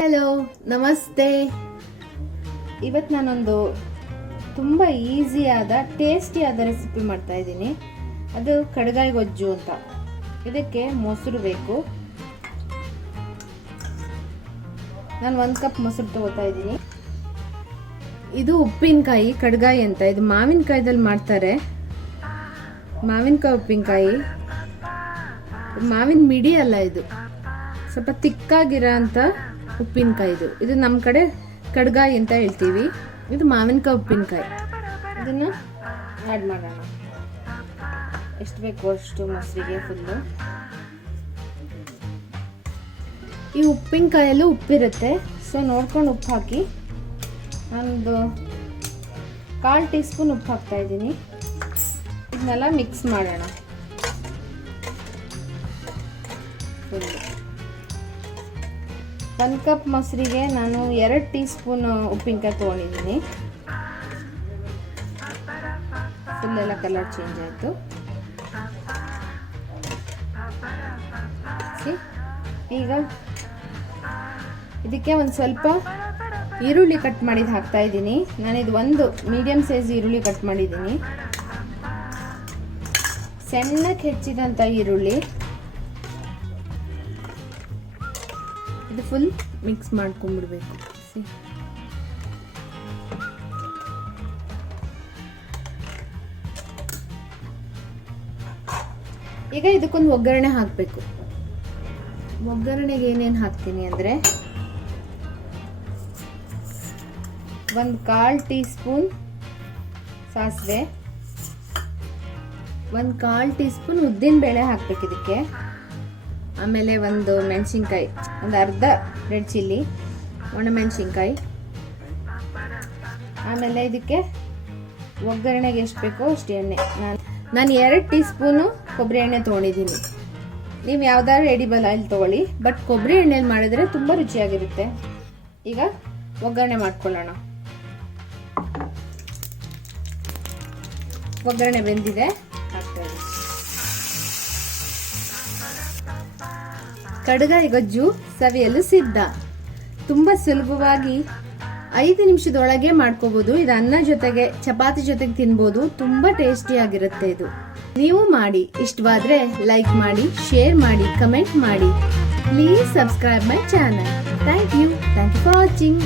Hello, ನಮಸ್ತೆ. ಇವತ್ತು ನಾನೊಂದು ತುಂಬ ಈಸಿಯಾದ ಟೇಸ್ಟಿಯಾದ ರೆಸಿಪಿ ಮಾಡ್ತಾ ಇದ್ದೀನಿ. ಅದು ಕಡಗಾಯಿ ಗೊಜ್ಜು ಅಂತ. ಇದಕ್ಕೆ ಮೊಸರು ಬೇಕು. ನಾನು 1 ಕಪ್ ಮೊಸರು ತಗೋತಾ ಇದ್ದೀನಿ. ಇದು ಉಪ್ಪಿನಕಾಯಿ ಕಡಗಾಯಿ ಅಂತ. ಇದು ಮಾವಿನಕಾಯಿದಲ್ಲಿ ಮಾಡ್ತಾರೆ. ಮಾವಿನಕಾಯಿ ಉಪ್ಪಿನಕಾಯಿ, ಮಾವಿನ ಮಿಡಿ ಅಲ್ಲ, ಇದು ಸ್ವಲ್ಪ ತಿಕ್ಕಾಗಿರೋ ಅಂತ ಉಪ್ಪಿನಕಾಯಿ. ಇದು ನಮ್ಮ ಕಡೆ ಕಡಗಾಯಿ ಅಂತ ಹೇಳ್ತೀವಿ. ಇದು ಮಾವಿನಕಾಯಿ ಉಪ್ಪಿನಕಾಯಿ. ಇದನ್ನು ಆ್ಯಡ್ ಮಾಡೋಣ. ಎಷ್ಟು ಬೇಕು ಅಷ್ಟು ಮೊಸರಿಗೆ ಫುಲ್ಲು. ಈ ಉಪ್ಪಿನಕಾಯಲ್ಲೂ ಉಪ್ಪಿರುತ್ತೆ, ಸೊ ನೋಡ್ಕೊಂಡು ಉಪ್ಪು ಹಾಕಿ. ನಾನೊಂದು 1/4 ಟೀ ಸ್ಪೂನ್ ಉಪ್ಪು ಹಾಕ್ತಾ ಇದ್ದೀನಿ. ಇದನ್ನೆಲ್ಲ ಮಿಕ್ಸ್ ಮಾಡೋಣ. ಫುಲ್ಲು 1 ಕಪ್ ಮೊಸರಿಗೆ ನಾನು 2 ಟೀ ಸ್ಪೂನ್ ಉಪ್ಪಿನಕಾಯಿ ತೊಗೊಂಡಿದ್ದೀನಿ. ಫುಲ್ಲೆಲ್ಲ ಕಲರ್ ಚೇಂಜ್ ಆಯಿತು. ಈಗ ಇದಕ್ಕೆ ಒಂದು ಸ್ವಲ್ಪ ಈರುಳ್ಳಿ ಕಟ್ ಮಾಡಿದ್ದು ಹಾಕ್ತಾ ಇದ್ದೀನಿ. ನಾನಿದು ಒಂದು ಮೀಡಿಯಮ್ ಸೈಜ್ ಈರುಳ್ಳಿ ಕಟ್ ಮಾಡಿದ್ದೀನಿ. ಸಣ್ಣಕ್ಕೆ ಹೆಚ್ಚಿದಂಥ ಈರುಳ್ಳಿ. ಇದು ಫುಲ್ ಮಿಕ್ಸ್ ಮಾಡ್ಕೊಂಡ್ಬಿಡ್ಬೇಕು. ಈಗ ಇದಕ್ಕೊಂದು ಒಗ್ಗರಣೆ ಹಾಕಬೇಕು. ಒಗ್ಗರಣೆಗೆ ಏನೇನು ಹಾಕ್ತೀನಿ ಅಂದರೆ 1/4 ಟೀ ಸ್ಪೂನ್ ಸಾಸಿವೆ, 1/4 ಟೀ ಸ್ಪೂನ್ ಉದ್ದಿನ ಬೇಳೆ ಹಾಕ್ಬೇಕು ಇದಕ್ಕೆ. ಆಮೇಲೆ ಒಂದು ಮೆಣಸಿನ್ಕಾಯಿ, ಒಂದು ಅರ್ಧ ರೆಡ್ ಚಿಲ್ಲಿ, ಒಣಮೆಣಸಿನ್ಕಾಯಿ. ಆಮೇಲೆ ಇದಕ್ಕೆ ಒಗ್ಗರಣೆಗೆ ಎಷ್ಟು ಬೇಕೋ ಅಷ್ಟು ಎಣ್ಣೆ. ನಾನು 2 ಟೀ ಸ್ಪೂನು ಕೊಬ್ಬರಿ ಎಣ್ಣೆ ತೊಗೊಂಡಿದ್ದೀನಿ. ನೀವು ಯಾವ್ದಾದ್ರು ಎಡಿಬಲ್ ಆಯಿಲ್ ತೊಗೊಳ್ಳಿ, ಬಟ್ ಕೊಬ್ಬರಿ ಎಣ್ಣೆಲಿ ಮಾಡಿದ್ರೆ ತುಂಬ ರುಚಿಯಾಗಿರುತ್ತೆ. ಈಗ ಒಗ್ಗರಣೆ ಮಾಡ್ಕೊಳ್ಳೋಣ. ಒಗ್ಗರಣೆ ಬೆಂದಿದೆ, ಹಾಕ್ತಾಯಿದ್ದೀನಿ. ಕಡಗಾಯಿ ಗೊಜ್ಜು ಸವಿಯಲು ಸಿದ್ಧ. ತುಂಬ ಸುಲಭವಾಗಿ 5 ನಿಮಿಷದೊಳಗೆ ಮಾಡ್ಕೋಬಹುದು. ಇದು ಅನ್ನ ಜೊತೆಗೆ, ಚಪಾತಿ ಜೊತೆಗೆ ತಿನ್ಬೋದು. ತುಂಬ ಟೇಸ್ಟಿಯಾಗಿರುತ್ತೆ ಇದು. ನೀವು ಮಾಡಿ. ಇಷ್ಟವಾದ್ರೆ ಲೈಕ್ ಮಾಡಿ, ಶೇರ್ ಮಾಡಿ, ಕಮೆಂಟ್ ಮಾಡಿ. Please subscribe my channel. Thank you for watching.